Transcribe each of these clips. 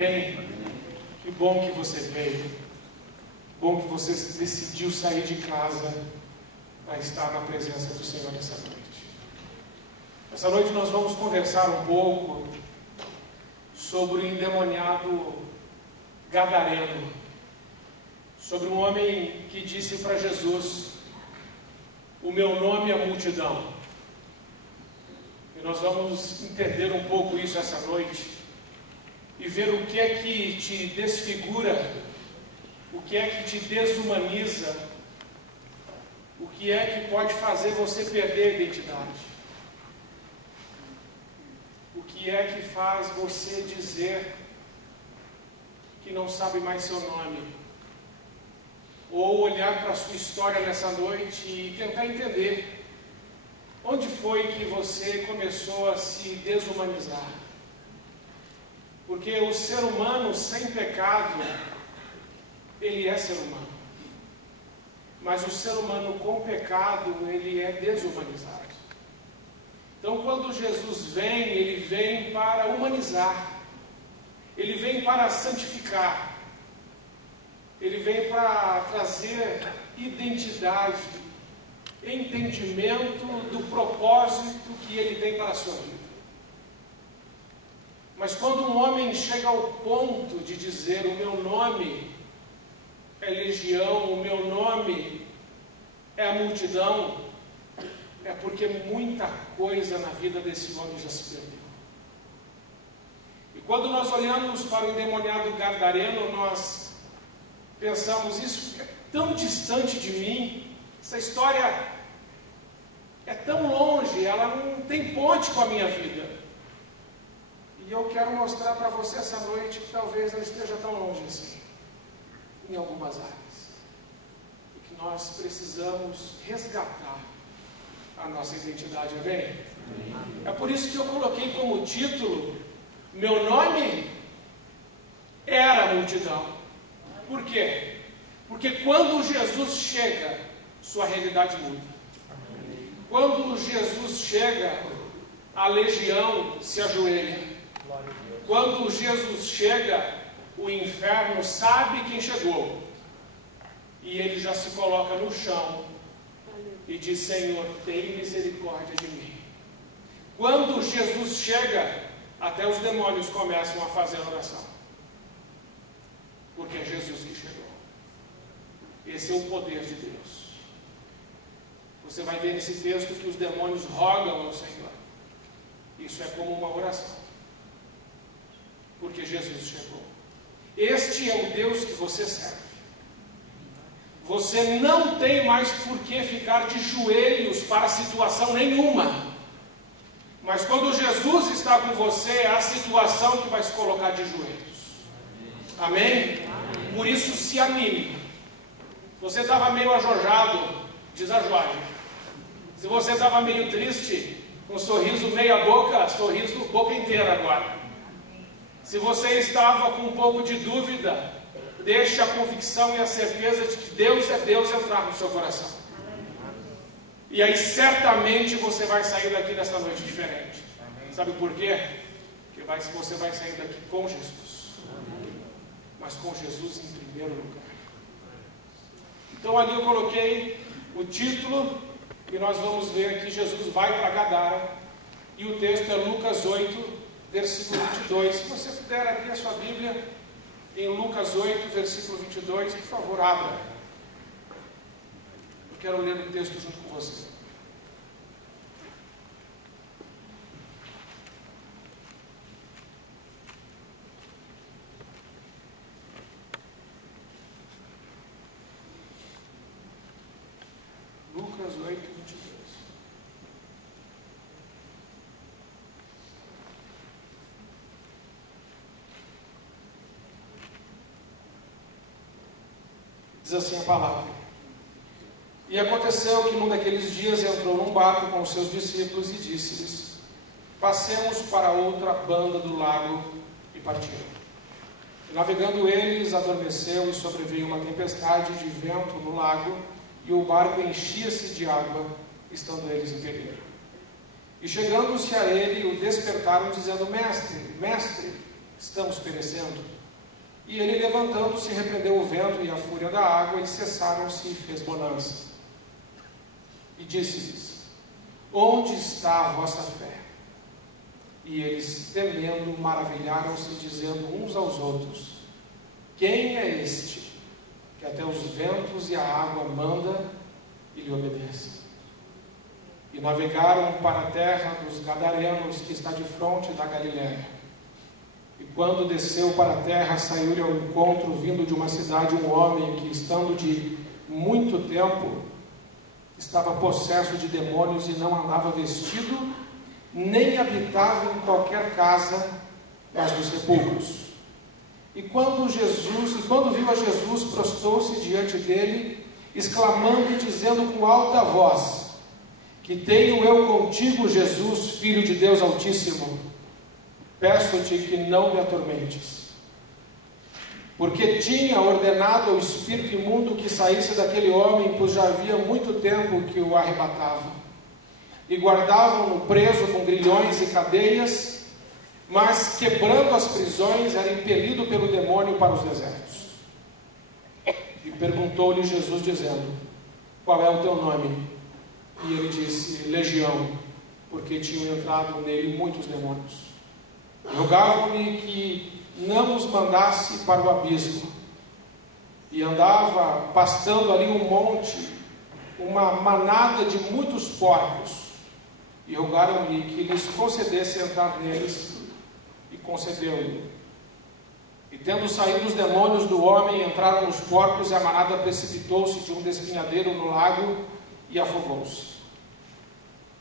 Bem, que bom que você veio. Bom que você decidiu sair de casa para estar na presença do Senhor essa noite. Essa noite nós vamos conversar um pouco sobre o endemoniado gadareno, sobre um homem que disse para Jesus: o meu nome é multidão. E nós vamos entender um pouco isso essa noite e ver o que é que te desfigura, o que é que te desumaniza, o que é que pode fazer você perder a identidade, o que é que faz você dizer que não sabe mais seu nome, ou olhar para a sua história nessa noite e tentar entender onde foi que você começou a se desumanizar. Porque o ser humano sem pecado, ele é ser humano. Mas o ser humano com pecado, ele é desumanizado. Então, quando Jesus vem, ele vem para humanizar. Ele vem para santificar. Ele vem para trazer identidade, entendimento do propósito que ele tem para a sua vida. Mas quando um homem chega ao ponto de dizer: o meu nome é legião, o meu nome é a multidão, é porque muita coisa na vida desse homem já se perdeu. E quando nós olhamos para o endemoniado gadareno, nós pensamos: isso é tão distante de mim, essa história é tão longe, ela não tem ponte com a minha vida. E eu quero mostrar para você essa noite que talvez não esteja tão longe assim, em algumas áreas. E que nós precisamos resgatar a nossa identidade, amém? É por isso que eu coloquei como título: meu nome era a multidão. Por quê? Porque quando Jesus chega, sua realidade muda. Quando Jesus chega, a legião se ajoelha. Quando Jesus chega, o inferno sabe quem chegou. E ele já se coloca no chão e diz: Senhor, tem misericórdia de mim. Quando Jesus chega, até os demônios começam a fazer oração. Porque é Jesus que chegou. Esse é o poder de Deus. Você vai ver nesse texto que os demônios rogam ao Senhor. Isso é como uma oração. Porque Jesus chegou. Este é o Deus que você serve. Você não tem mais por que ficar de joelhos para situação nenhuma. Mas quando Jesus está com você, é a situação que vai se colocar de joelhos. Amém? Por isso, se anime. Se você estava meio ajojado, desajoelhe. Se você estava meio triste, com um sorriso meia boca, sorriso boca inteira agora. Se você estava com um pouco de dúvida, deixe a convicção e a certeza de que Deus é Deus entrar no seu coração. E aí certamente você vai sair daqui nesta noite diferente. Sabe por quê? Porque você vai sair daqui com Jesus. Mas com Jesus em primeiro lugar. Então ali eu coloquei o título e nós vamos ver que Jesus vai para Gadara. E o texto é Lucas 8, versículo 22. Se você puder abrir a sua Bíblia em Lucas 8, versículo 22, por favor, abra. Eu quero ler o texto junto com você. Lucas 8, 22. Diz assim a palavra: e aconteceu que num daqueles dias entrou num barco com os seus discípulos e disse-lhes: passemos para outra banda do lago, e partiram. E navegando eles, adormeceu e sobreveio uma tempestade de vento no lago, e o barco enchia-se de água, estando eles em perigo. E chegando-se a ele, o despertaram, dizendo: mestre, mestre, estamos perecendo. E ele, levantando-se, repreendeu o vento e a fúria da água, e cessaram-se e fez bonança. E disse-lhes: onde está a vossa fé? E eles, temendo, maravilharam-se, dizendo uns aos outros: quem é este, que até os ventos e a água manda e lhe obedece? E navegaram para a terra dos Gadarenos, que está de fronte da Galiléia. E quando desceu para a terra, saiu-lhe ao encontro, vindo de uma cidade, um homem que, estando de muito tempo, estava possesso de demônios e não andava vestido, nem habitava em qualquer casa, mas nos sepulcros. E quando viu a Jesus, prostou-se diante dele, exclamando e dizendo com alta voz: que tenho eu contigo, Jesus, Filho de Deus Altíssimo? Peço-te que não me atormentes. Porque tinha ordenado ao espírito imundo que saísse daquele homem, pois já havia muito tempo que o arrebatava. E guardavam-no preso com grilhões e cadeias, mas, quebrando as prisões, era impelido pelo demônio para os desertos. E perguntou-lhe Jesus, dizendo: qual é o teu nome? E ele disse: Legião, porque tinham entrado nele muitos demônios. Rogavam-lhe que não os mandasse para o abismo. E andava pastando ali um monte, uma manada de muitos porcos. E rogaram-lhe que lhes concedesse entrar neles, e concedeu-lhe. E tendo saído os demônios do homem, entraram os porcos, e a manada precipitou-se de um despenhadeiro no lago e afogou-se.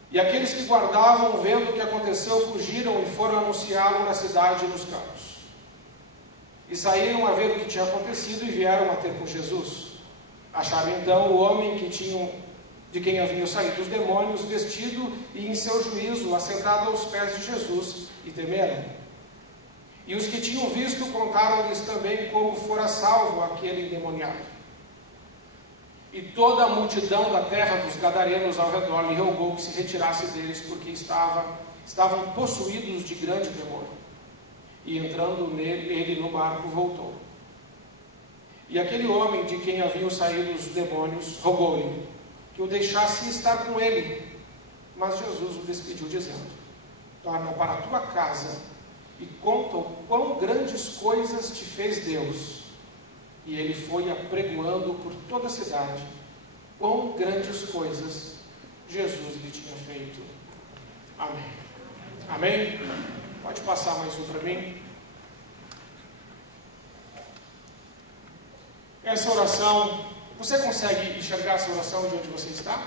E aqueles que guardavam, vendo o que aconteceu, fugiram e foram anunciá-lo na cidade e nos campos. E saíram a ver o que tinha acontecido e vieram a ter com Jesus. Acharam então o homem de quem haviam saído os demônios, vestido e em seu juízo, assentado aos pés de Jesus, e temeram. E os que tinham visto contaram-lhes também como fora salvo aquele endemoniado. E toda a multidão da terra dos Gadarenos ao redor lhe rogou que se retirasse deles, porque estavam possuídos de grande temor. E entrando ele no barco, voltou. E aquele homem de quem haviam saído os demônios rogou-lhe que o deixasse estar com ele. Mas Jesus o despediu, dizendo: torna para a tua casa e conta o quão grandes coisas te fez Deus. E ele foi apregoando por toda a cidade quão grandes coisas Jesus lhe tinha feito. Amém. Amém? Pode passar mais um para mim. Essa oração, você consegue enxergar essa oração de onde você está?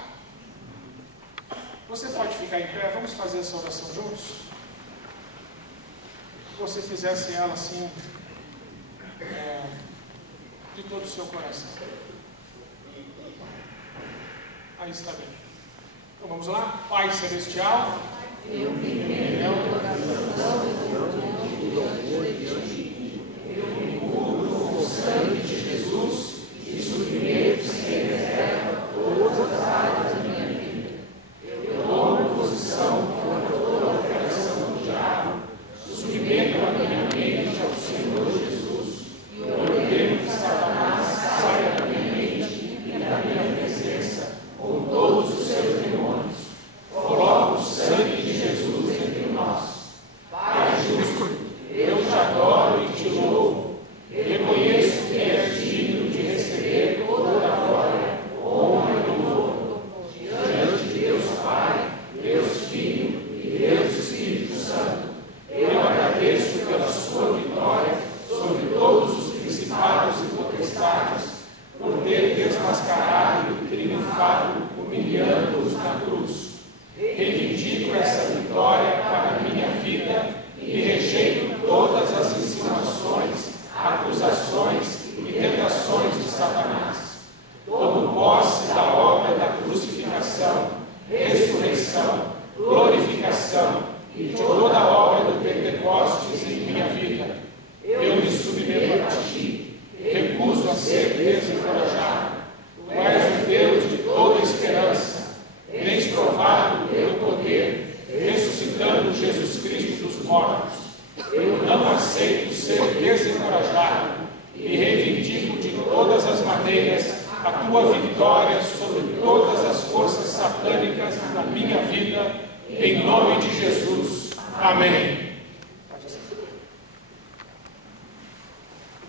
Você pode ficar em pé, vamos fazer essa oração juntos? Se você fizesse ela assim, de todo o seu coração. Aí está bem. Então vamos lá? Pai Celestial, eu me cubro com o sangue de Jesus e submeto sem reserva todas as áreas da minha vida. Eu tomo posição contra toda a operação do diabo, submeto a minha mente ao Senhor Jesus e ordeno que Satanás saia da minha mente e da minha presença com todos os seus demônios. Coloco o sangue de Jesus entre nós. Pai justo, eu te adoro e e reivindico de todas as maneiras a tua vitória sobre todas as forças satânicas na minha vida, em nome de Jesus. Amém.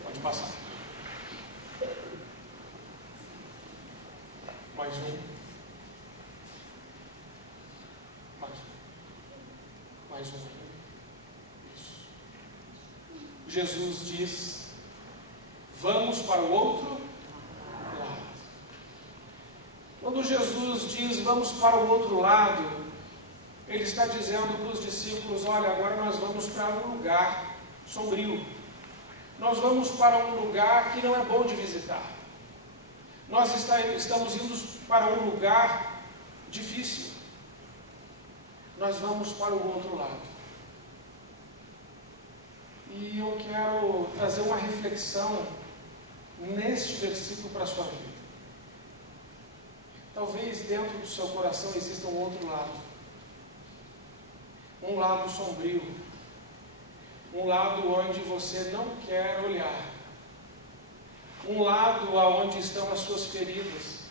Pode passar. Mais um. Mais um. Isso. Jesus diz: vamos para o outro lado. Quando Jesus diz vamos para o outro lado, Ele está dizendo para os discípulos: olha, agora nós vamos para um lugar sombrio. Nós vamos para um lugar que não é bom de visitar. Nós estamos indo para um lugar difícil. Nós vamos para o outro lado. E eu quero trazer uma reflexão neste versículo para a sua vida. Talvez dentro do seu coração exista um outro lado. Um lado sombrio. Um lado onde você não quer olhar. Um lado onde estão as suas feridas.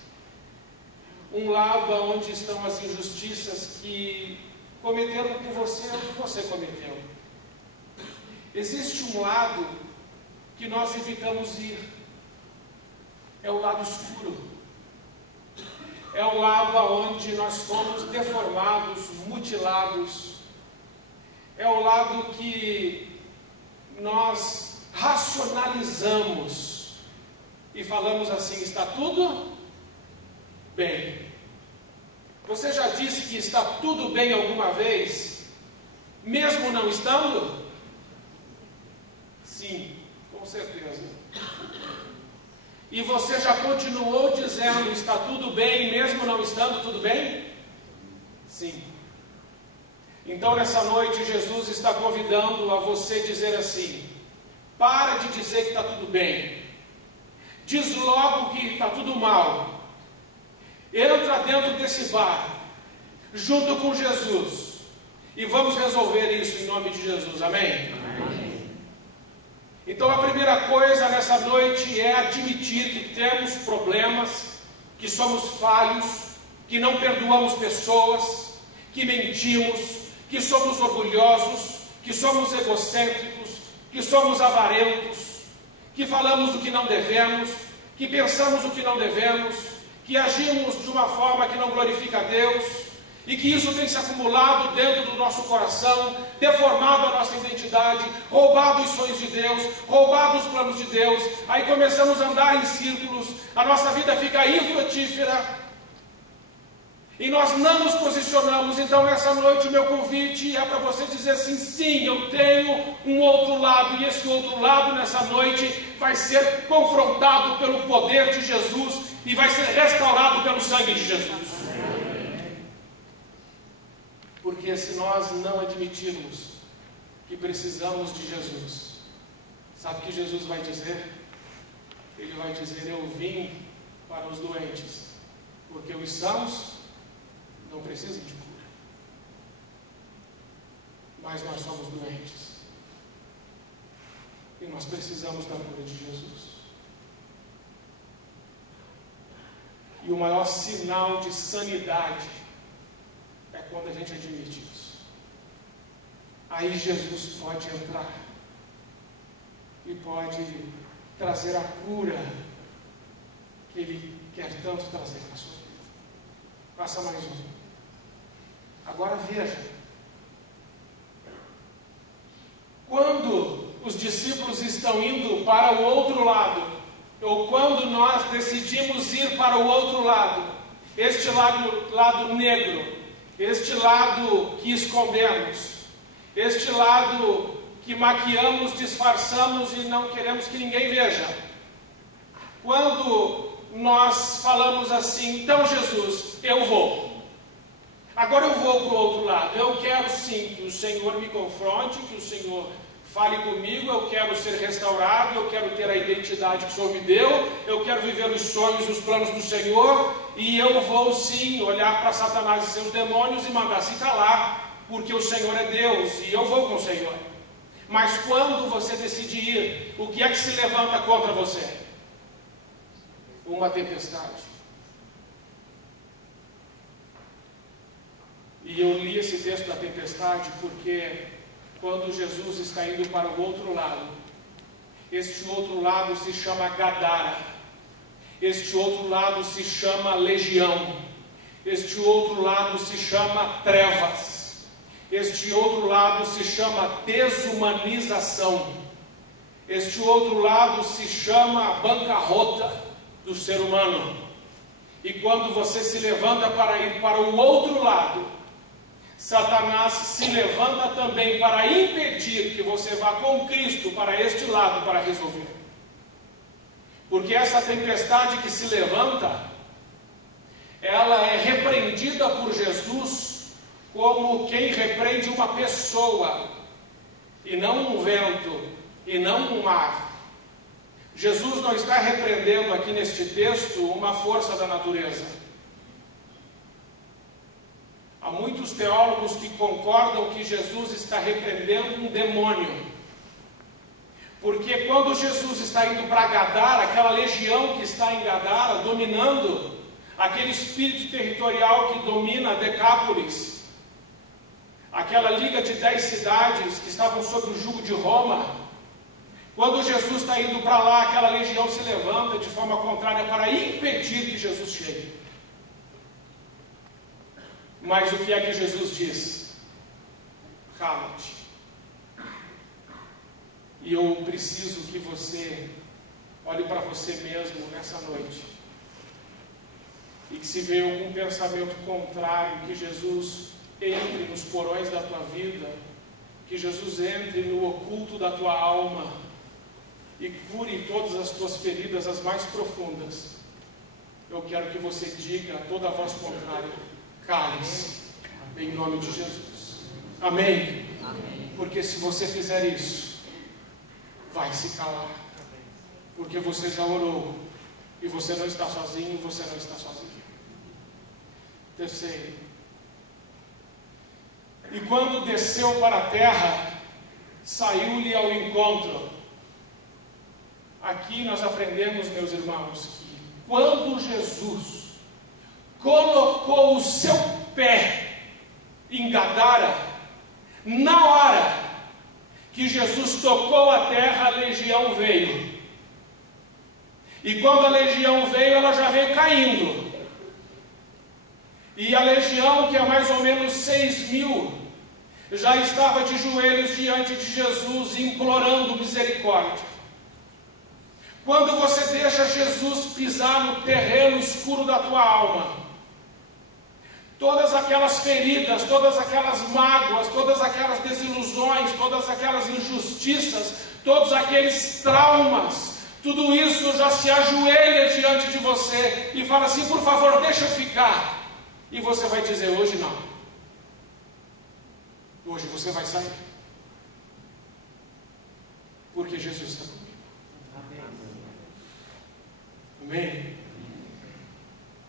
Um lado onde estão as injustiças que cometeram com você ou que você cometeu. Existe um lado que nós evitamos ir. É o lado escuro. É o lado onde nós fomos deformados, mutilados. É o lado que nós racionalizamos e falamos assim: está tudo bem. Você já disse que está tudo bem alguma vez, mesmo não estando? Sim, com certeza. E você já continuou dizendo está tudo bem, mesmo não estando tudo bem? Sim. Então nessa noite Jesus está convidando a você dizer assim: para de dizer que está tudo bem. Diz logo que está tudo mal. Entra dentro desse bar, junto com Jesus, e vamos resolver isso em nome de Jesus, amém? Amém. Então a primeira coisa nessa noite é admitir que temos problemas, que somos falhos, que não perdoamos pessoas, que mentimos, que somos orgulhosos, que somos egocêntricos, que somos avarentos, que falamos do que não devemos, que pensamos o que não devemos, que agimos de uma forma que não glorifica a Deus, e que isso tem se acumulado dentro do nosso coração, deformado a nossa identidade, roubado os sonhos de Deus, roubado os planos de Deus. Aí começamos a andar em círculos, a nossa vida fica infrutífera, e nós não nos posicionamos. Então nessa noite o meu convite é para você dizer assim: sim, eu tenho um outro lado, e esse outro lado nessa noite vai ser confrontado pelo poder de Jesus e vai ser restaurado pelo sangue de Jesus. Porque se nós não admitirmos que precisamos de Jesus, sabe o que Jesus vai dizer? Ele vai dizer: eu vim para os doentes, porque os sãos não precisam de cura, mas nós somos doentes e nós precisamos da cura de Jesus. E o maior sinal de sanidade é quando a gente admite isso. Aí Jesus pode entrar e pode trazer a cura que Ele quer tanto trazer na sua vida. Passa mais um. Agora veja, quando os discípulos estão indo para o outro lado, ou quando nós decidimos ir para o outro lado, este lado negro, este lado que escondemos, este lado que maquiamos, disfarçamos e não queremos que ninguém veja. Quando nós falamos assim: então Jesus, eu vou. Agora eu vou para o outro lado. Eu quero sim que o Senhor me confronte, que o Senhor fale comigo, eu quero ser restaurado, eu quero ter a identidade que o Senhor me deu, eu quero viver os sonhos e os planos do Senhor, e eu vou sim olhar para Satanás e seus demônios e mandar se calar, porque o Senhor é Deus, e eu vou com o Senhor. Mas quando você decide ir, o que é que se levanta contra você? Uma tempestade. E eu li esse texto da tempestade porque quando Jesus está indo para o outro lado, este outro lado se chama Gadara, este outro lado se chama legião, este outro lado se chama trevas, este outro lado se chama desumanização, este outro lado se chama bancarrota do ser humano. E quando você se levanta para ir para o outro lado, Satanás se levanta também para impedir que você vá com Cristo para este lado para resolver. Porque essa tempestade que se levanta, ela é repreendida por Jesus como quem repreende uma pessoa, e não um vento, e não um mar. Jesus não está repreendendo aqui neste texto uma força da natureza. Há muitos teólogos que concordam que Jesus está repreendendo um demônio. Porque quando Jesus está indo para Gadara, aquela legião que está em Gadara, dominando, aquele espírito territorial que domina Decápolis, aquela liga de 10 cidades que estavam sob o jugo de Roma, quando Jesus está indo para lá, aquela legião se levanta de forma contrária para impedir que Jesus chegue. Mas o que é que Jesus diz? Cala-te. E eu preciso que você olhe para você mesmo nessa noite. E que se veio algum pensamento contrário, que Jesus entre nos porões da tua vida, que Jesus entre no oculto da tua alma e cure todas as tuas feridas, as mais profundas. Eu quero que você diga a toda a voz contrária: cale-se, em nome de Jesus. Amém? Amém? Porque se você fizer isso, vai se calar. Porque você já orou. E você não está sozinho, você não está sozinho. Terceiro. E quando desceu para a terra, saiu-lhe ao encontro. Aqui nós aprendemos, meus irmãos, que quando Jesus colocou o seu pé em Gadara, na hora que Jesus tocou a terra, a legião veio. E quando a legião veio, ela já veio caindo. E a legião, que é mais ou menos 6.000, já estava de joelhos diante de Jesus, implorando misericórdia. Quando você deixa Jesus pisar no terreno escuro da tua alma, todas aquelas feridas, todas aquelas mágoas, todas aquelas desilusões, todas aquelas injustiças, todos aqueles traumas, tudo isso já se ajoelha diante de você e fala assim: por favor, deixa eu ficar. E você vai dizer: hoje não. Hoje você vai sair. Porque Jesus está comigo. Amém?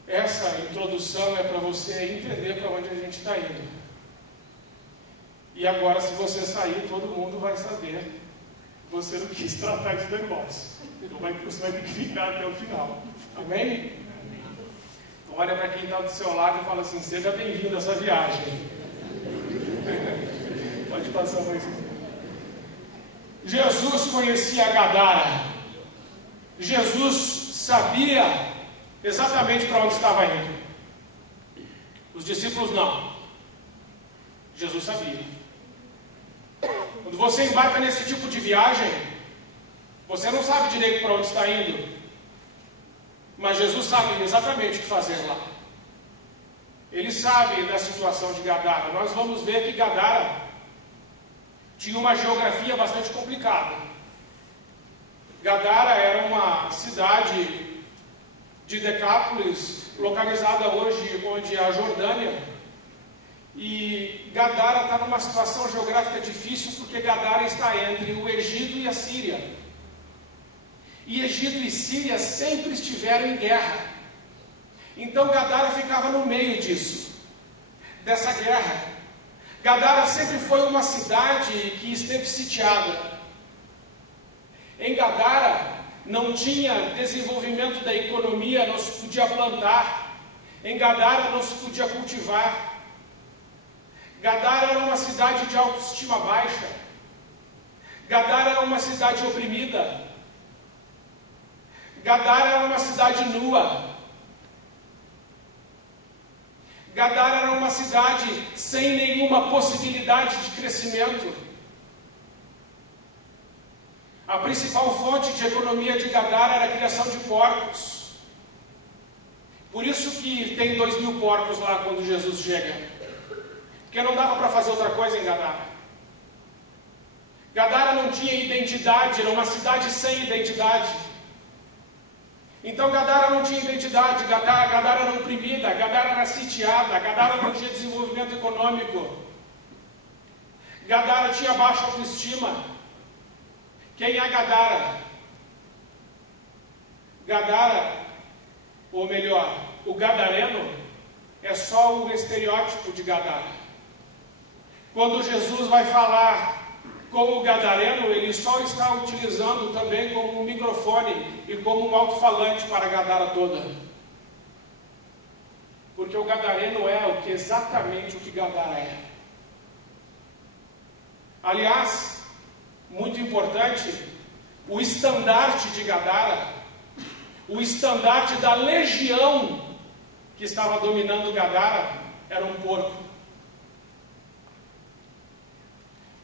Essa introdução é para você entender para onde a gente está indo. E agora, se você sair, todo mundo vai saber. Você não quis tratar de negócio. Então você vai ter que ficar até o final. Amém? Então olha para quem está do seu lado e fala assim: seja bem-vindo a essa viagem. Pode passar mais. Jesus conhecia Gadara. Jesus sabia exatamente para onde estava indo. Os discípulos não. Jesus sabia. Quando você embarca nesse tipo de viagem, você não sabe direito para onde está indo, mas Jesus sabe exatamente o que fazer lá. Ele sabe da situação de Gadara. Nós vamos ver que Gadara tinha uma geografia bastante complicada. Gadara era uma cidade de Decápolis, localizada hoje onde é a Jordânia. E Gadara está numa situação geográfica difícil, porque Gadara está entre o Egito e a Síria. E Egito e Síria sempre estiveram em guerra. Então Gadara ficava no meio disso, dessa guerra. Gadara sempre foi uma cidade que esteve sitiada. Em Gadara não tinha desenvolvimento da economia, não se podia plantar. Em Gadara não se podia cultivar. Gadara era uma cidade de autoestima baixa. Gadara era uma cidade oprimida. Gadara era uma cidade nua. Gadara era uma cidade sem nenhuma possibilidade de crescimento. A principal fonte de economia de Gadara era a criação de porcos. Por isso que tem 2.000 porcos lá quando Jesus chega. Porque não dava para fazer outra coisa em Gadara. Gadara não tinha identidade, era uma cidade sem identidade. Então Gadara não tinha identidade, Gadara era oprimida, Gadara era sitiada, Gadara não tinha desenvolvimento econômico. Gadara tinha baixa autoestima. Quem é Gadara? Gadara, ou melhor, o gadareno é só o estereótipo de Gadara. Quando Jesus vai falar com o gadareno, ele só está utilizando também como um microfone e como um alto-falante para a Gadara toda. Porque o gadareno é exatamente o que Gadara é. Aliás, muito importante, o estandarte de Gadara, o estandarte da legião que estava dominando Gadara, era um porco.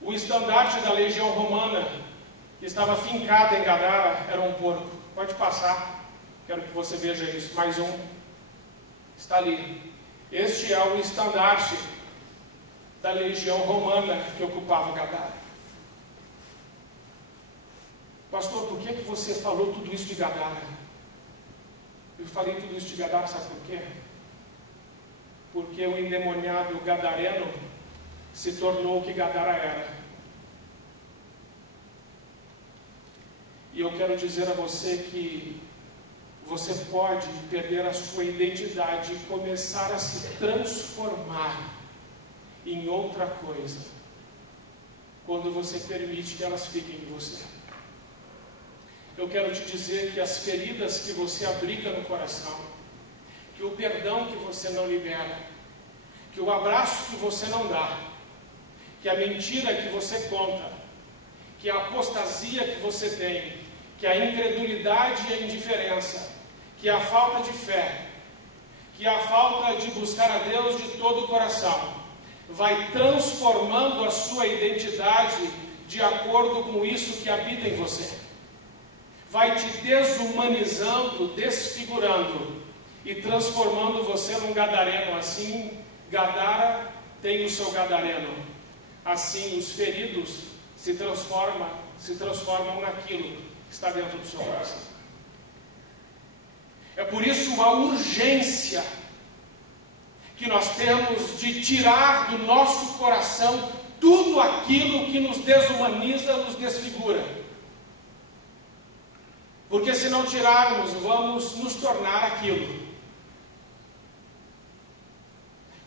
O estandarte da legião romana, que estava fincada em Gadara, era um porco. Pode passar, quero que você veja isso. Mais um, está ali. Este é o estandarte da legião romana que ocupava Gadara. Pastor, por que você falou tudo isso de Gadara? Eu falei tudo isso de Gadara, sabe por quê? Porque o endemoniado gadareno se tornou o que Gadara era. E eu quero dizer a você que você pode perder a sua identidade e começar a se transformar em outra coisa, quando você permite que elas fiquem em você. Eu quero te dizer que as feridas que você abriga no coração, que o perdão que você não libera, que o abraço que você não dá, que a mentira que você conta, que a apostasia que você tem, que a incredulidade e a indiferença, que a falta de fé, que a falta de buscar a Deus de todo o coração, vai transformando a sua identidade de acordo com isso que habita em você. Vai te desumanizando, desfigurando e transformando você num gadareno. Assim, Gadara tem o seu gadareno. Assim, os feridos se transformam naquilo que está dentro do seu coração. É por isso a urgência que nós temos de tirar do nosso coração tudo aquilo que nos desumaniza, nos desfigura. Porque se não tirarmos, vamos nos tornar aquilo.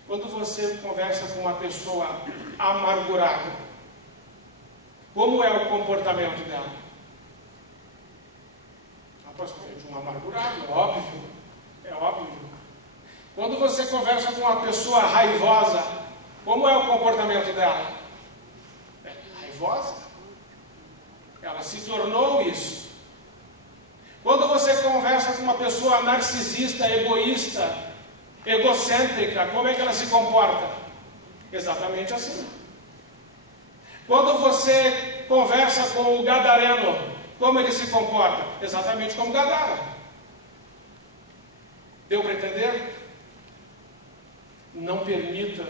Quando você conversa com uma pessoa amargurada, como é o comportamento dela? De um amargurado, é óbvio. Quando você conversa com uma pessoa raivosa, como é o comportamento dela? É raivosa. Ela se tornou isso. Quando você conversa com uma pessoa narcisista, egoísta, egocêntrica, como é que ela se comporta? Exatamente assim. Quando você conversa com o gadareno, como ele se comporta? Exatamente como Gadara. Deu para entender? Não permita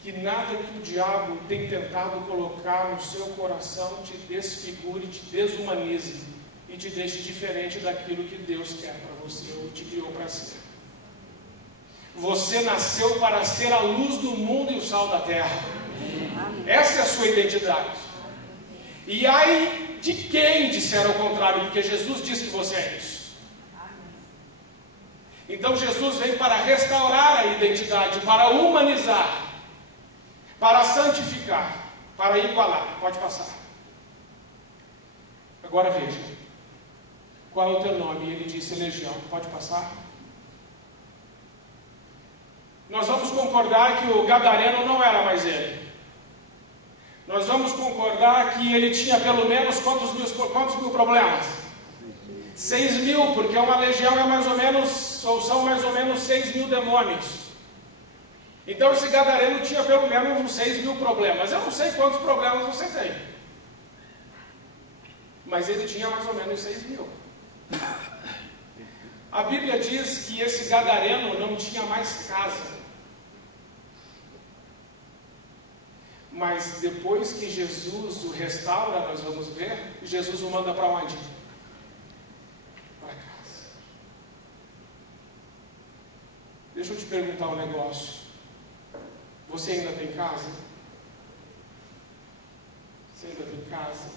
que nada que o diabo tem tentado colocar no seu coração te desfigure, te desumanize e te deixe diferente daquilo que Deus quer para você ou te criou para ser. Você nasceu para ser a luz do mundo e o sal da terra. Essa é a sua identidade. E aí de quem disser o contrário, porque Jesus diz que você é isso. Então Jesus vem para restaurar a identidade, para humanizar. para santificar, para igualar. Pode passar. Agora veja, qual é o teu nome? E ele disse Legião. Pode passar. Nós vamos concordar que o gadareno não era mais ele. Nós vamos concordar que ele tinha pelo menos quantos mil problemas? 6.000, porque uma legião é mais ou menos, ou são mais ou menos 6.000 demônios. Então esse gadareno tinha pelo menos uns 6.000 problemas. Eu não sei quantos problemas você tem, mas ele tinha mais ou menos 6.000. A Bíblia diz que esse gadareno não tinha mais casa. Mas depois que Jesus o restaura, nós vamos ver, Jesus o manda para onde? Para casa. Deixa eu te perguntar um negócio. Você ainda tem casa? Você ainda tem casa?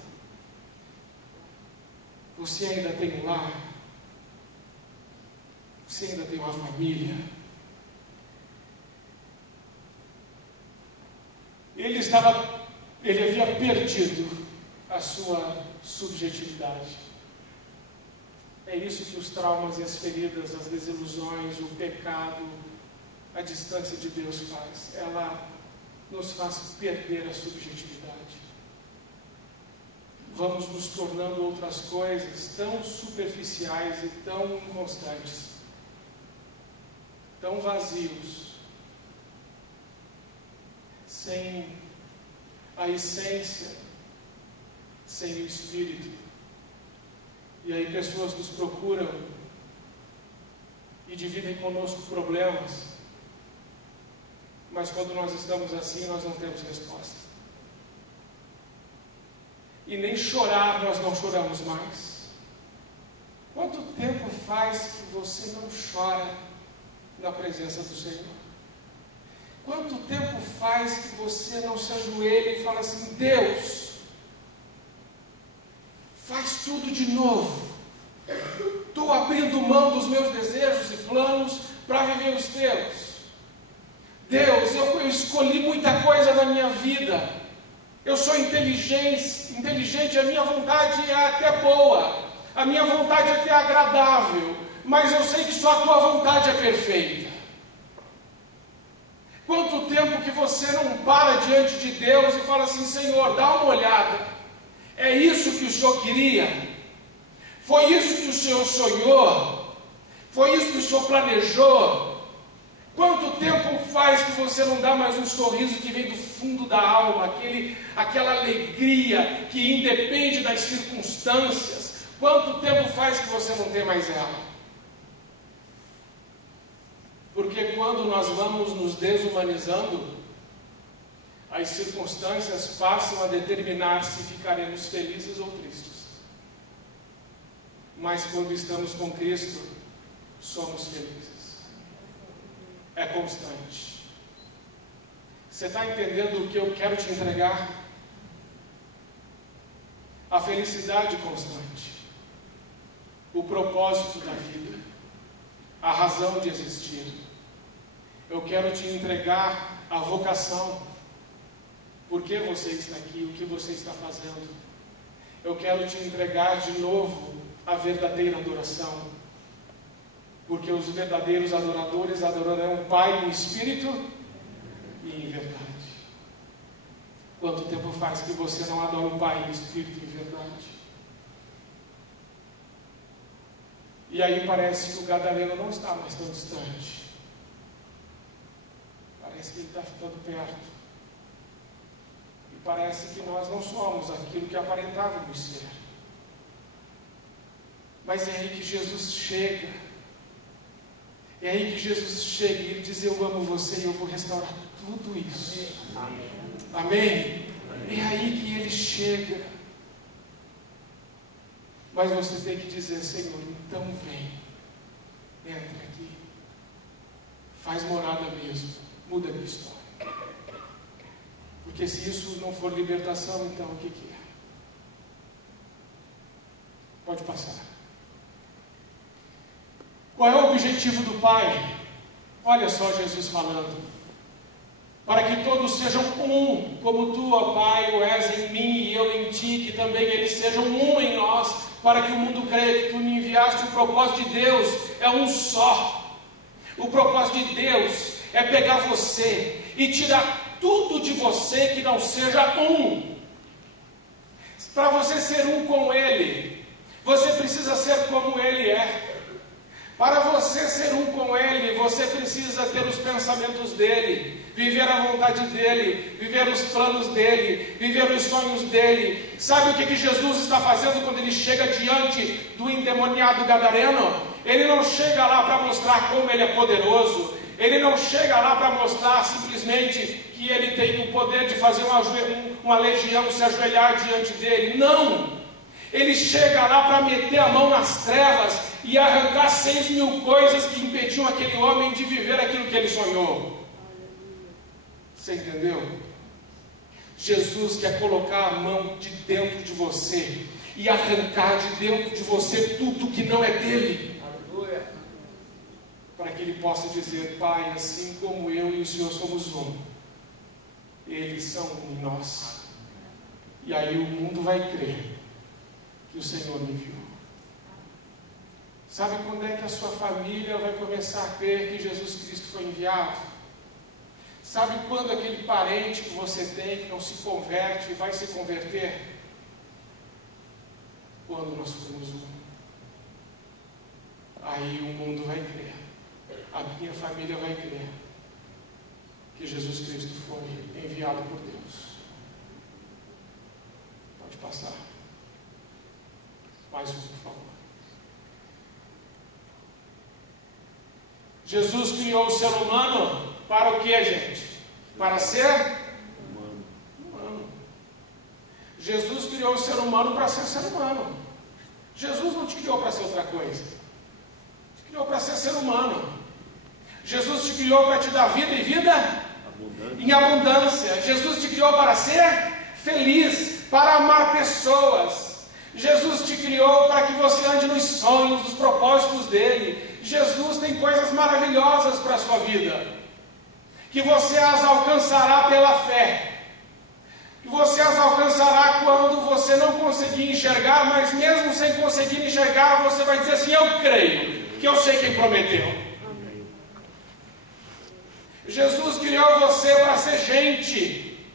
Você ainda tem um lar? Você ainda tem uma família? Ele havia perdido a sua subjetividade. É isso que os traumas e as feridas, as desilusões, o pecado, a distância de Deus faz. Ela nos faz perder a subjetividade. Vamos nos tornando outras coisas tão superficiais e tão inconstantes, tão vazios, sem a essência, sem o Espírito. E aí pessoas nos procuram e dividem conosco problemas, mas quando nós estamos assim, nós não temos resposta. E nem chorar nós não choramos mais. Quanto tempo faz que você não chora na presença do Senhor? Quanto tempo faz que você não se ajoelha e fala assim: Deus, faz tudo de novo. Estou abrindo mão dos meus desejos e planos para viver os teus. Deus, eu escolhi muita coisa na minha vida. Eu sou inteligente, a minha vontade é até boa, a minha vontade é até agradável, mas eu sei que só a tua vontade é perfeita. Quanto tempo que você não para diante de Deus e fala assim: Senhor, dá uma olhada, é isso que o Senhor queria? Foi isso que o Senhor sonhou? Foi isso que o Senhor planejou? Quanto tempo faz que você não dá mais um sorriso que vem do fundo da alma, aquela alegria que independe das circunstâncias? Quanto tempo faz que você não tem mais ela? Porque quando nós vamos nos desumanizando, as circunstâncias passam a determinar se ficaremos felizes ou tristes. Mas quando estamos com Cristo, somos felizes. É constante. Você está entendendo o que eu quero te entregar? A felicidade constante, o propósito da vida, a razão de existir. Eu quero te entregar a vocação. Por que você está aqui? O que você está fazendo? Eu quero te entregar de novo a verdadeira adoração. Porque os verdadeiros adoradores adorarão o Pai em espírito e em verdade. Quanto tempo faz que você não adora o Pai em espírito e em verdade? E aí parece que o gadareno não está mais tão distante. Parece que ele está ficando perto. E parece que nós não somos aquilo que aparentávamos ser. Mas é aí que Jesus chega. É aí que Jesus chega e ele diz: eu amo você e eu vou restaurar tudo isso. Amém? Amém? É aí que ele chega. Mas você tem que dizer: Senhor, então vem, entra aqui, faz morada mesmo, muda a minha história. Porque se isso não for libertação, então o que é? Pode passar. Qual é o objetivo do Pai? Olha só Jesus falando. para que todos sejam um, como tu, ó Pai, o és em mim e eu em ti, que também eles sejam um em nós, para que o mundo creia que tu me enviaste. O propósito de Deus é um só. O propósito de Deus é pegar você e tirar tudo de você que não seja um. Para você ser um com Ele, você precisa ser como Ele é. Para você ser um com Ele, você precisa ter os pensamentos dEle, viver a vontade dEle, viver os planos dEle, viver os sonhos dEle. Sabe o que Jesus está fazendo quando Ele chega diante do endemoniado gadareno? Ele não chega lá para mostrar como Ele é poderoso, Ele não chega lá para mostrar simplesmente que Ele tem o poder de fazer uma legião se ajoelhar diante dEle. Não! Ele chega lá para meter a mão nas trevas e arrancar 6.000 coisas que impediam aquele homem de viver aquilo que ele sonhou. Você entendeu? Jesus quer colocar a mão de dentro de você e arrancar de dentro de você tudo que não é dele. Aleluia. Para que ele possa dizer: Pai, assim como eu e o Senhor somos um, eles são um em nós. E aí o mundo vai crer que o Senhor me enviou. Sabe quando é que a sua família vai começar a crer que Jesus Cristo foi enviado? Sabe quando aquele parente que você tem que não se converte vai se converter? Quando nós formos um. Aí o mundo vai crer, a minha família vai crer que Jesus Cristo foi enviado por Deus. Pode passar. Mais um, por favor. Jesus criou o ser humano para o que, gente? Para ser humano. Jesus criou o ser humano para ser humano. Jesus não te criou para ser outra coisa. Te criou para ser humano. Jesus te criou para te dar vida e vida em abundância. Jesus te criou para ser feliz, para amar pessoas. Jesus te criou para que você ande nos sonhos, nos propósitos dele. Jesus tem coisas maravilhosas para a sua vida, que você as alcançará pela fé, que você as alcançará quando você não conseguir enxergar, mas mesmo sem conseguir enxergar, você vai dizer assim: eu creio, porque eu sei quem prometeu. Jesus criou você para ser gente.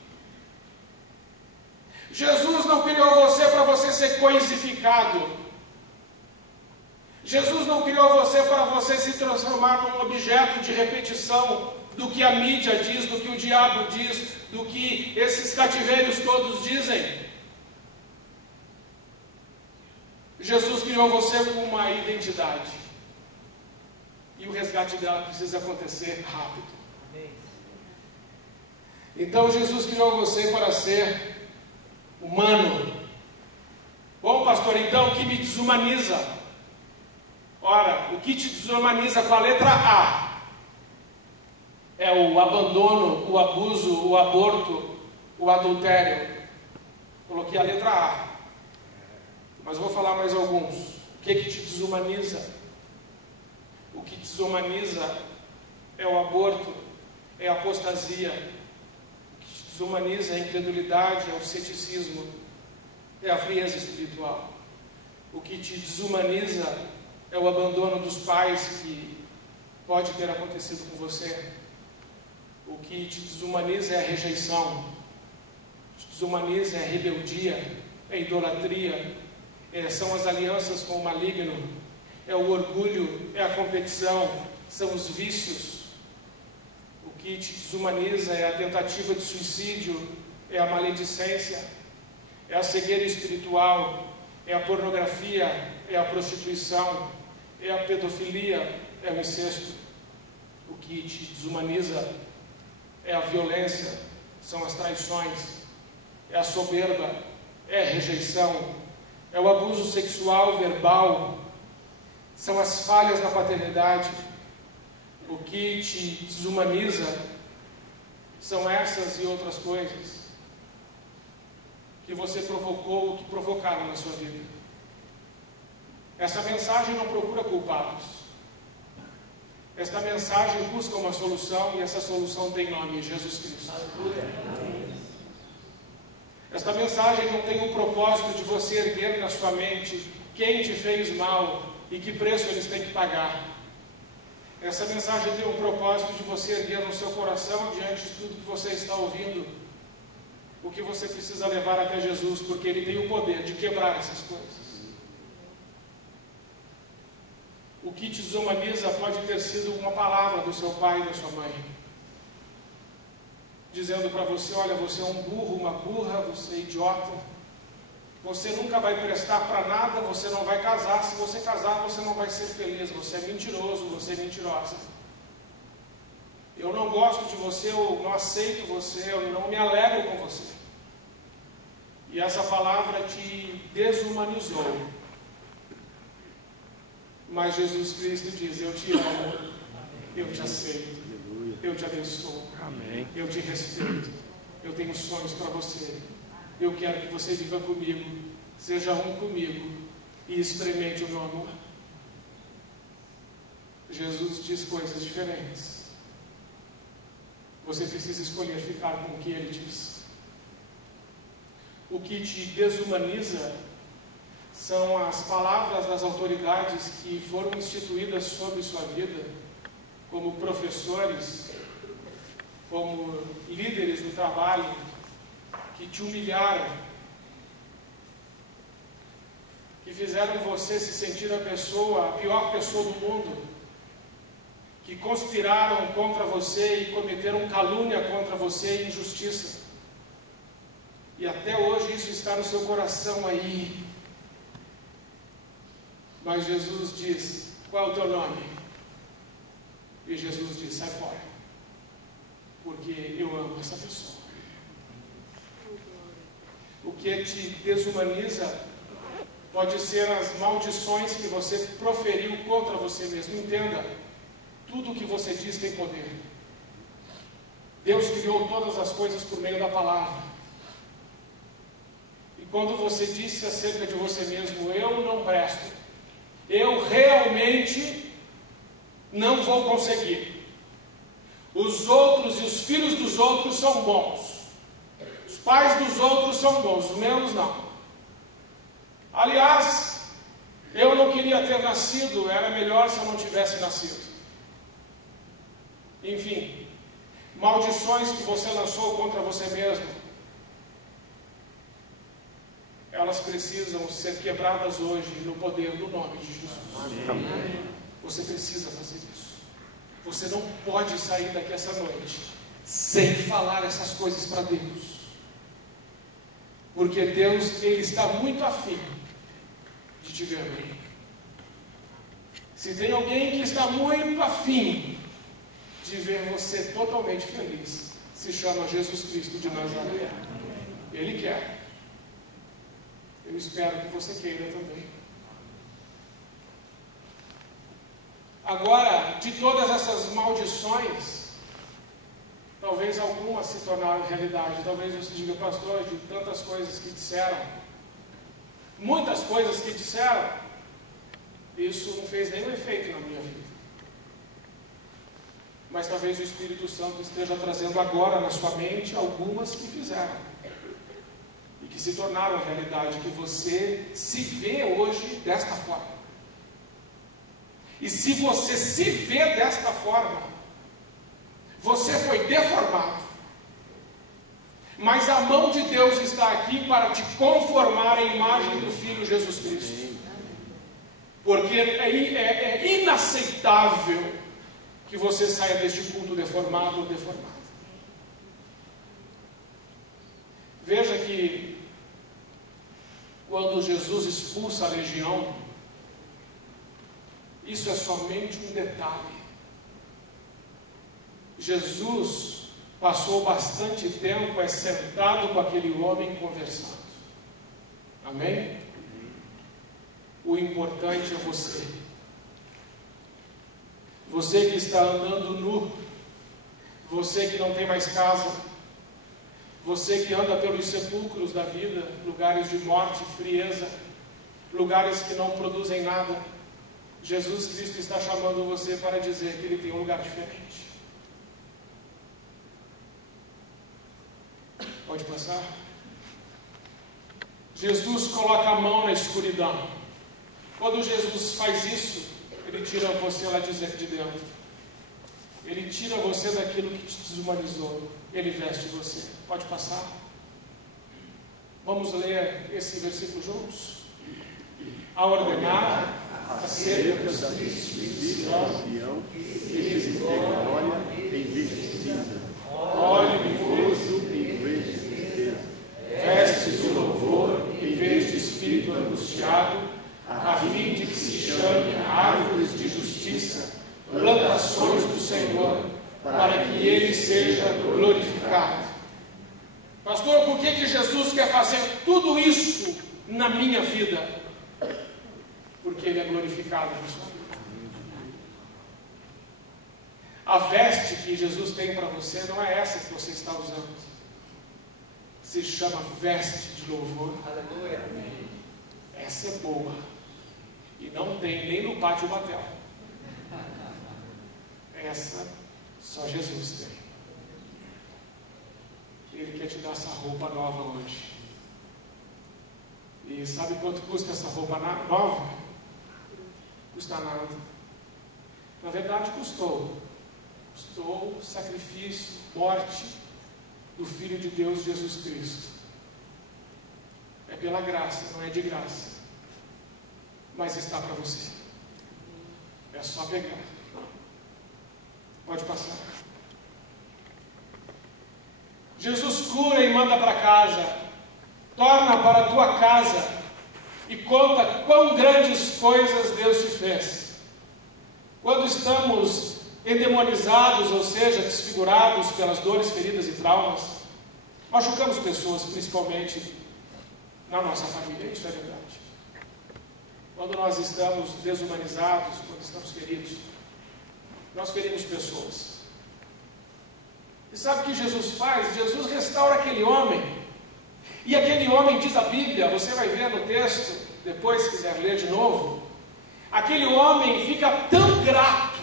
Jesus não criou você para você ser coisificado. Jesus não criou você para você se transformar num objeto de repetição do que a mídia diz, do que o diabo diz, do que esses cativeiros todos dizem. Jesus criou você com uma identidade. E o resgate dela precisa acontecer rápido. Então Jesus criou você para ser humano. Bom, pastor, então o que me desumaniza? Ora, o que te desumaniza com a letra A é o abandono, o abuso, o aborto, o adultério. Coloquei a letra A, mas vou falar mais alguns. O que te desumaniza? O que desumaniza é o aborto, é a apostasia. O que te desumaniza é a incredulidade, é o ceticismo, é a frieza espiritual. O que te desumaniza é o abandono dos pais, que pode ter acontecido com você. O que te desumaniza é a rejeição. O que te desumaniza é a rebeldia, é a idolatria, são as alianças com o maligno, é o orgulho, é a competição, são os vícios. O que te desumaniza é a tentativa de suicídio, é a maledicência, é a cegueira espiritual, é a pornografia, é a prostituição, é a pedofilia, é o incesto. O que te desumaniza é a violência, são as traições, é a soberba, é a rejeição, é o abuso sexual verbal, são as falhas na paternidade. O que te desumaniza são essas e outras coisas que você provocou, que provocaram na sua vida. Essa mensagem não procura culpados. Esta mensagem busca uma solução e essa solução tem nome: Jesus Cristo. Esta mensagem não tem o propósito de você erguer na sua mente quem te fez mal e que preço eles têm que pagar. Essa mensagem tem o propósito de você erguer no seu coração, diante de tudo que você está ouvindo, o que você precisa levar até Jesus, porque Ele tem o poder de quebrar essas coisas. O que te desumaniza pode ter sido uma palavra do seu pai e da sua mãe, dizendo para você: olha, você é um burro, uma burra, você é idiota, você nunca vai prestar para nada, você não vai casar, se você casar você não vai ser feliz, você é mentiroso, você é mentirosa. Eu não gosto de você, eu não aceito você, eu não me alegro com você. E essa palavra te desumanizou. Mas Jesus Cristo diz: eu te amo, eu te aceito, eu te abençoo, eu te respeito, eu tenho sonhos para você, eu quero que você viva comigo, seja um comigo e experimente o meu amor. Jesus diz coisas diferentes. Você precisa escolher ficar com o que Ele diz. O que te desumaniza são as palavras das autoridades que foram instituídas sobre sua vida, como professores, como líderes do trabalho, que te humilharam, que fizeram você se sentir a pior pessoa do mundo, que conspiraram contra você e cometeram calúnia contra você e injustiça. E até hoje isso está no seu coração aí. Mas Jesus diz: qual é o teu nome? E Jesus diz: sai fora, porque eu amo essa pessoa. O que te desumaniza pode ser as maldições que você proferiu contra você mesmo. Entenda, tudo o que você diz tem poder. Deus criou todas as coisas por meio da palavra. E quando você disse acerca de você mesmo: eu não presto, eu realmente não vou conseguir, os outros e os filhos dos outros são bons, os pais dos outros são bons, os meus não. Aliás, eu não queria ter nascido, era melhor se eu não tivesse nascido. Enfim, maldições que você lançou contra você mesmo, elas precisam ser quebradas hoje no poder do nome de Jesus. Amém. Você precisa fazer isso. Você não pode sair daqui essa noite sem falar essas coisas para Deus, porque Deus, Ele está muito afim de te ver bem. Se tem alguém que está muito afim de ver você totalmente feliz, se chama Jesus Cristo de Nazaré. Ele quer. Eu espero que você queira também. Agora, de todas essas maldições, talvez algumas se tornaram realidade. Talvez você diga: pastor, de tantas coisas que disseram, muitas coisas que disseram, isso não fez nenhum efeito na minha vida. Mas talvez o Espírito Santo esteja trazendo agora na sua mente algumas que fizeram e que se tornaram realidade, que você se vê hoje desta forma. E se você se vê desta forma, você foi deformado, mas a mão de Deus está aqui para te conformar à imagem do Filho Jesus Cristo, porque é inaceitável que você saia deste culto deformado ou deformado. Veja que quando Jesus expulsa a legião, isso é somente um detalhe. Jesus passou bastante tempo sentado com aquele homem conversando. Amém? O importante é você. Você que está andando nu, você que não tem mais casa, você que anda pelos sepulcros da vida, lugares de morte, frieza, lugares que não produzem nada. Jesus Cristo está chamando você para dizer que Ele tem um lugar diferente. Pode passar? Jesus coloca a mão na escuridão. Quando Jesus faz isso, Ele tira você lá de dentro. Ele tira você daquilo que te desumanizou. Ele veste você. Pode passar? Vamos ler esse versículo juntos? A ordenar acerca dos tristes de Sião, eles em glória em vez de cinza, óleo em vez de tristeza, vestes de louvor em vez de espírito angustiado, a fim de que se chame árvores de justiça, plantações do Senhor, para que Ele seja glorificado. Pastor, por que Jesus quer fazer tudo isso na minha vida? Porque Ele é glorificado na sua vida. A veste que Jesus tem para você não é essa que você está usando. Se chama veste de louvor. Aleluia. Essa é boa. E não tem nem no pátio batel. Essa só Jesus tem. Ele quer te dar essa roupa nova hoje. E sabe quanto custa essa roupa nova? Custa nada. Na verdade custou sacrifício, morte do Filho de Deus, Jesus Cristo. É pela graça, não é de graça. Mas está para você. É só pegar. Pode passar. Jesus cura e manda para casa. Torna para a tua casa e conta quão grandes coisas Deus te fez. Quando estamos endemonizados, ou seja, desfigurados pelas dores, feridas e traumas, machucamos pessoas, principalmente na nossa família, isso é verdade. Quando nós estamos desumanizados, quando estamos feridos, nós ferimos pessoas. E sabe o que Jesus faz? Jesus restaura aquele homem. E aquele homem, diz a Bíblia, você vai ver no texto, depois se quiser ler de novo, aquele homem fica tão grato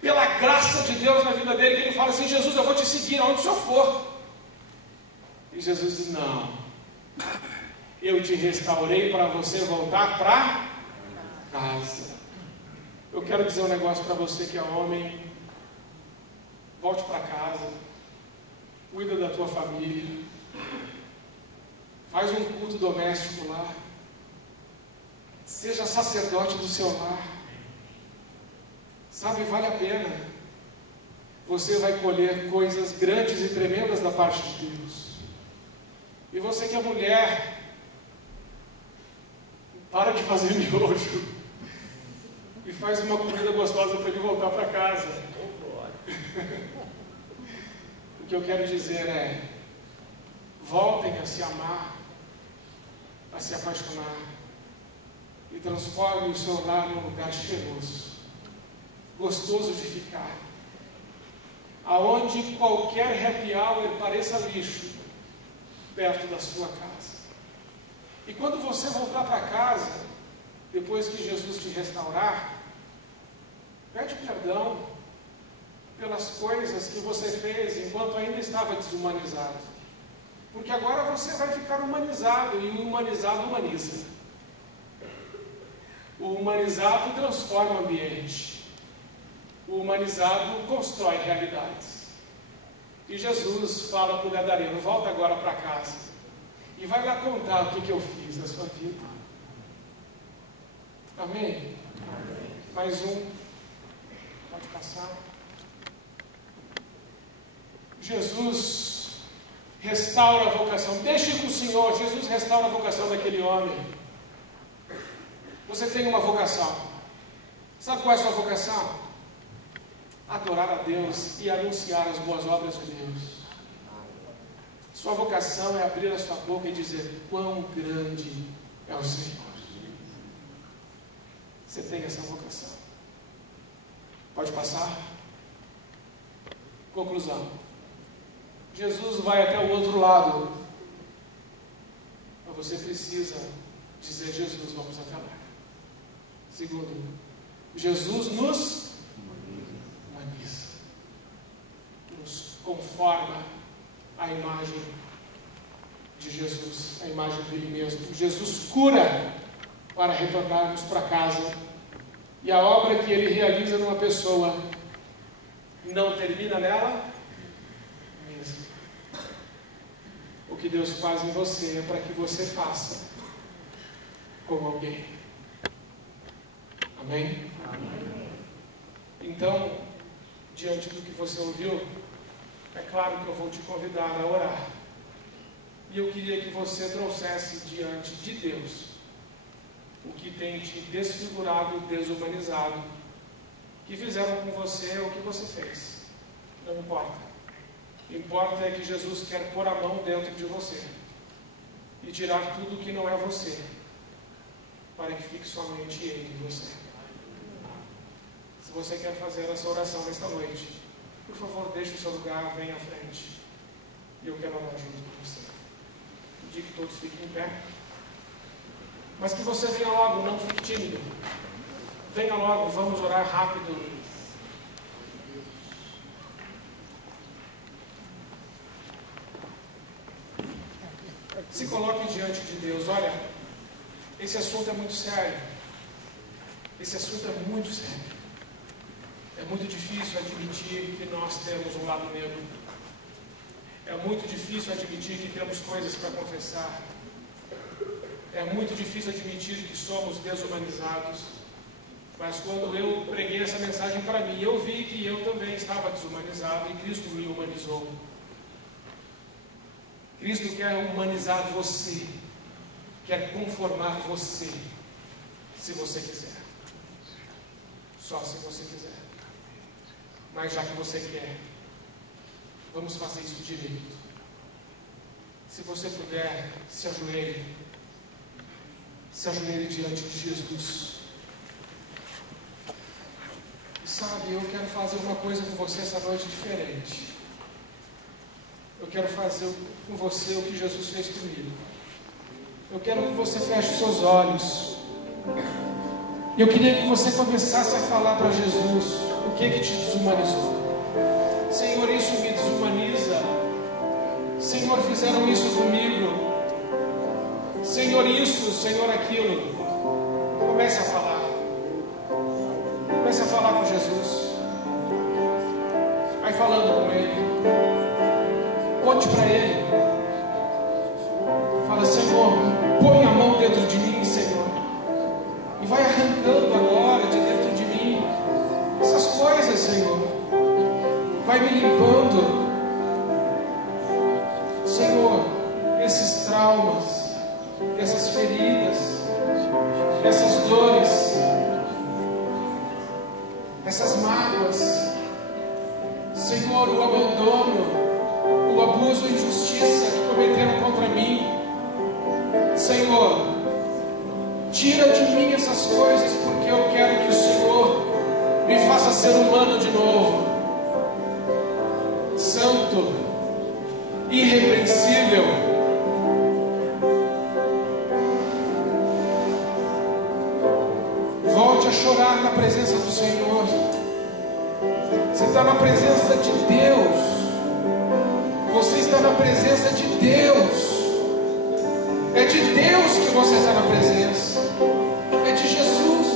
pela graça de Deus na vida dele, que ele fala assim: Jesus, eu vou te seguir aonde o Senhor for. E Jesus diz: não, eu te restaurei para você voltar para casa. Eu quero dizer um negócio para você que é homem. Volte para casa, cuida da tua família, faz um culto doméstico lá, seja sacerdote do seu lar. Sabe, vale a pena. Você vai colher coisas grandes e tremendas da parte de Deus. E você que é mulher, para de fazer miojo e faz uma comida gostosa para ele voltar para casa. O que eu quero dizer é: voltem a se amar, a se apaixonar, e transformem o seu lar num lugar cheiroso, gostoso de ficar, aonde qualquer happy hour pareça lixo perto da sua casa. E quando você voltar para casa, depois que Jesus te restaurar, pede perdão pelas coisas que você fez enquanto ainda estava desumanizado. Porque agora você vai ficar humanizado, e o humanizado humaniza. O humanizado transforma o ambiente. O humanizado constrói realidades. E Jesus fala para o gadareno: volta agora para casa e vai lá contar o que eu fiz na sua vida. Amém? Mais um. Pode passar. Jesus restaura a vocação. Deixe com o Senhor. Jesus restaura a vocação daquele homem. Você tem uma vocação. Sabe qual é a sua vocação? Adorar a Deus e anunciar as boas obras de Deus. Sua vocação é abrir a sua boca e dizer: quão grande é o Senhor. Você tem essa vocação. Pode passar? Conclusão. Jesus vai até o outro lado. Mas você precisa dizer: Jesus, vamos até lá. Segundo, Jesus nos humaniza, nos conforma à imagem de Jesus, a imagem dele mesmo. Jesus cura para retornarmos para casa, e a obra que ele realiza numa pessoa não termina nela mesmo. O que Deus faz em você é para que você faça com alguém. Amém? Amém? Então, diante do que você ouviu, é claro que eu vou te convidar a orar. E eu queria que você trouxesse diante de Deus o que tem te desfigurado, desumanizado, que fizeram com você o que você fez. Não importa. O que importa é que Jesus quer pôr a mão dentro de você e tirar tudo que não é você, para que fique somente Ele em você. Se você quer fazer essa oração nesta noite, por favor, deixe o seu lugar, venha à frente. E eu quero orar junto com você. Pedir que todos fiquem em pé. Mas que você venha logo, não fique tímido. Venha logo, vamos orar rápido. Se coloque diante de Deus. Olha, esse assunto é muito sério. Esse assunto é muito sério. É muito difícil admitir que nós temos um lado negro. É muito difícil admitir que temos coisas para confessar. É muito difícil admitir que somos desumanizados. Mas quando eu preguei essa mensagem para mim, eu vi que eu também estava desumanizado e Cristo me humanizou. Cristo quer humanizar você, quer conformar você, se você quiser. Só se você quiser. Mas já que você quer, vamos fazer isso direito. Se você puder, se ajoelhe. Se ajoelhe diante de Jesus. E sabe, eu quero fazer uma coisa com você essa noite diferente. Eu quero fazer com você o que Jesus fez comigo. Eu quero que você feche os seus olhos. E eu queria que você começasse a falar para Jesus o que te desumanizou. Senhor, isso me desumaniza. Senhor, fizeram isso comigo. Senhor, isso, Senhor, aquilo. Comece a falar. Comece a falar com Jesus. Vai falando com Ele. Conte para Ele. Fala, Senhor, põe a mão dentro de mim, Senhor. E vai arrancando agora de dentro de mim essas coisas, Senhor. Vai me limpando. Senhor, esses traumas, essas feridas, essas dores, essas mágoas, Senhor, o abandono, o abuso e injustiça que cometeram contra mim, Senhor, tira de mim essas coisas, porque eu quero que o Senhor me faça ser humano de novo, santo, irrepreensível. Volte a chorar na presença do Senhor. Você está na presença de Deus. Você está na presença de Deus. É de Deus que você está na presença. É de Jesus.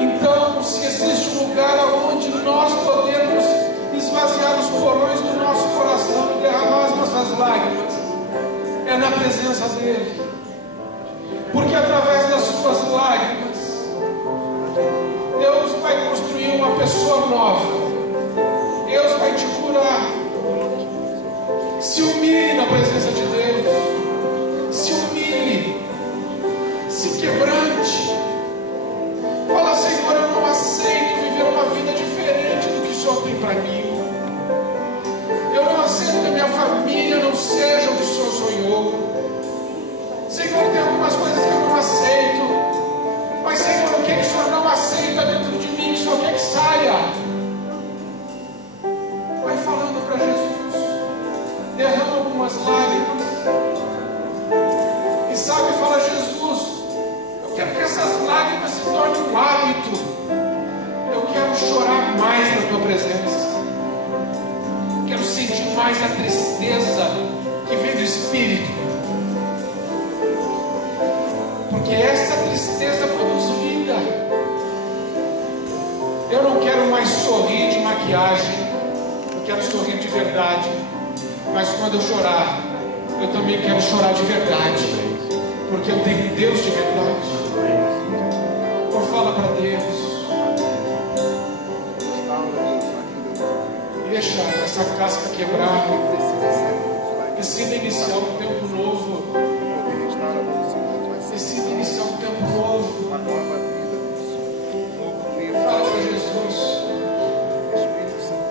Então, se existe um lugar onde nós podemos esvaziar os porões do nosso coração e derramar as nossas lágrimas, é na presença dEle. Porque através das suas lágrimas, Deus vai construir uma pessoa nova. Deus vai te curar. Se humilhe na presença de Deus. Se humilhe. Se quebrante. Fala, Senhor, eu não aceito viver uma vida diferente do que o Senhor tem para mim. Eu não aceito que a minha família não seja o que o Senhor sonhou. um hábito. Eu quero chorar mais na tua presença. Quero sentir mais a tristeza que vem do Espírito. Porque essa tristeza produz vida. Eu não quero mais sorrir de maquiagem. Eu quero sorrir de verdade. Mas quando eu chorar, eu também quero chorar de verdade. Porque eu tenho Deus de verdade. Então fala para Deus. Deixa essa casca quebrar. Decida iniciar um tempo novo. Decida iniciar um tempo novo. Fala para Jesus.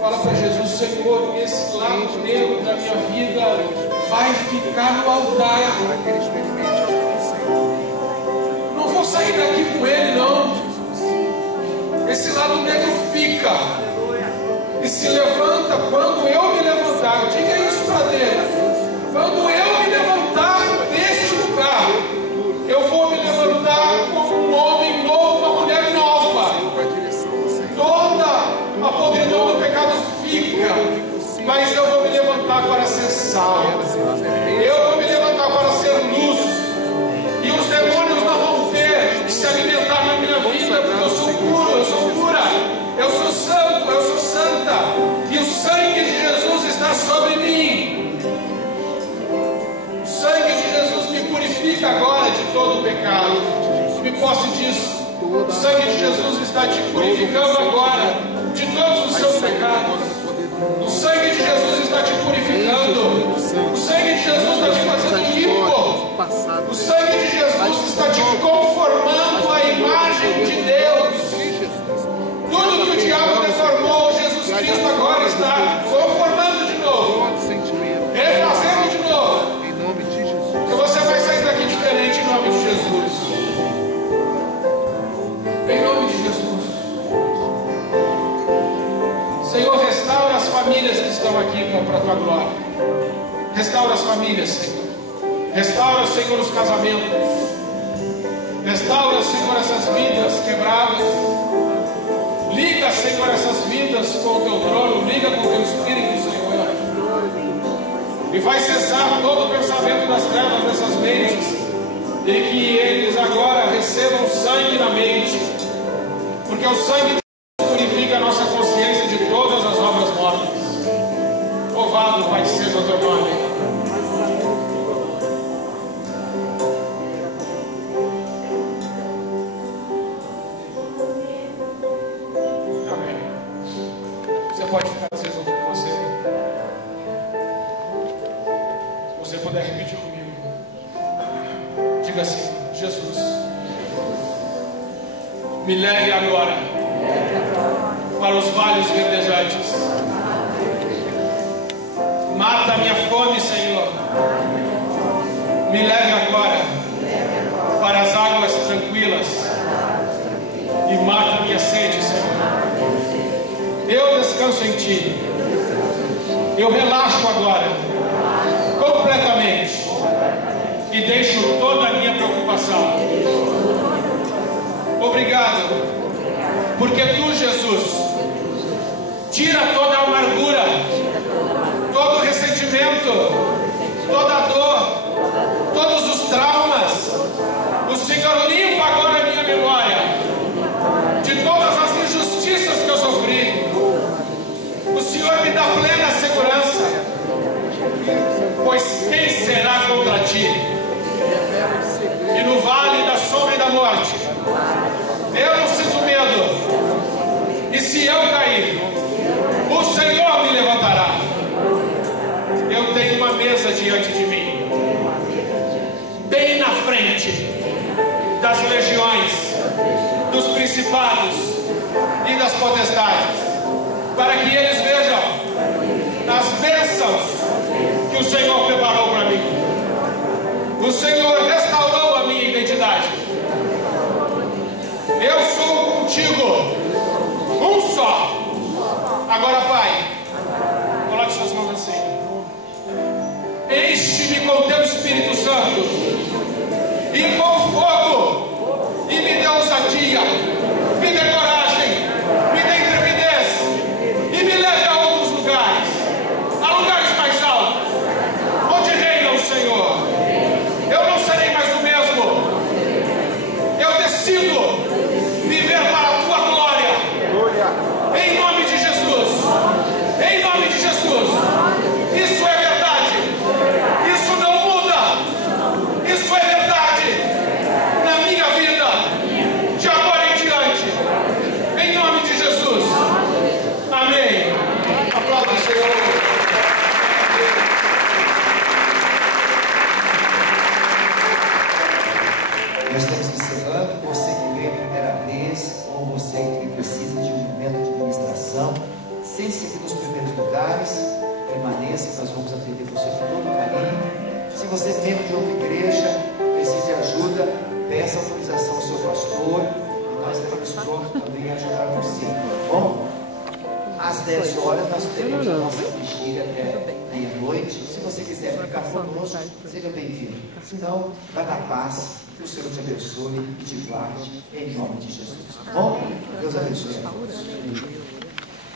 Fala para Jesus: Senhor, esse lado negro da minha vida vai ficar no altar. Não vou sair daqui com ele, não. Esse lado negro fica e se levanta quando eu me levantar. Diga isso para Deus. Quando eu me levantar deste lugar, eu vou me levantar como um homem novo, uma mulher nova. Toda a podridão do pecado fica, mas eu vou me levantar para ser sal. Eu vou me levantar para ser luz. E os demônios não vão ter que se alimentar na minha vida, porque eu sou puro, eu sou pura, eu sou santo, eu sou santa. E o sangue de Jesus está sobre mim. O sangue de Jesus me purifica agora de todo o pecado. Me posse disso. O sangue de Jesus está te purificando agora de todos os seus pecados. O sangue de Jesus está te purificando. O sangue de Jesus está te fazendo limpo. O sangue de Jesus está te conformando à imagem de Deus. Tudo que o diabo deformou, Jesus Cristo agora está conformando de novo, refazendo de novo. E você vai sair daqui diferente em nome de Jesus. Em nome de Jesus. Senhor, restaura as famílias que estão aqui para a tua glória. Restaura as famílias, Senhor. Restaura, Senhor, os casamentos. Restaura, Senhor, essas vidas quebradas. Liga, Senhor, essas vidas com o teu trono. Liga com o teu Espírito, Senhor. E vai cessar todo o pensamento das trevas dessas mentes. E que eles agora recebam sangue na mente. Porque o sangue purifica a nossa consciência de todas as obras mortas. Louvado, Pai, seja o teu nome. Pode ficar assim junto com você. Se você puder repetir comigo. Diga assim: Jesus, me leve agora para os vales verdejantes. Mata a minha fome, Senhor. Me leve agora para as águas tranquilas e mata a minha sede, Senhor. Eu descanso em Ti. Eu relaxo agora completamente e deixo toda a minha preocupação. Obrigado, porque Tu, Jesus, tira toda a amargura, todo o ressentimento, toda a dor, todos os traumas. O Senhor limpa agora a minha memória de todas as injustiças que eu sofri. O Senhor me dá plena segurança, pois quem será contra Ti? E no vale da sombra e da morte, eu não sinto medo. E se eu cair, o Senhor me levantará. Eu tenho uma mesa diante de mim, bem na frente das legiões, dos principados e das potestades, para que eles vejam as bênçãos que o Senhor preparou para mim. O Senhor restaurou a minha identidade. Eu sou contigo, um só. Agora, Pai, coloque suas mãos assim. Enche-me com teu Espírito Santo e com fogo, e me dê ousadia encerrando. Você que veio a primeira vez, ou você que precisa de um momento de ministração, sente-se aqui nos primeiros lugares, permaneça, que nós vamos atender você com todo carinho. Se você é membro de outra igreja, precisa de ajuda, peça autorização ao seu pastor, e nós estaremos prontos também a ajudar você, tá bom? Às 10 horas nós teremos a nossa vigília até meia-noite. Se você quiser ficar conosco, seja bem-vindo. Se não, vai na paz, que o Senhor te abençoe e te guarde, em nome de Jesus. Tá bom? Deus abençoe a todos.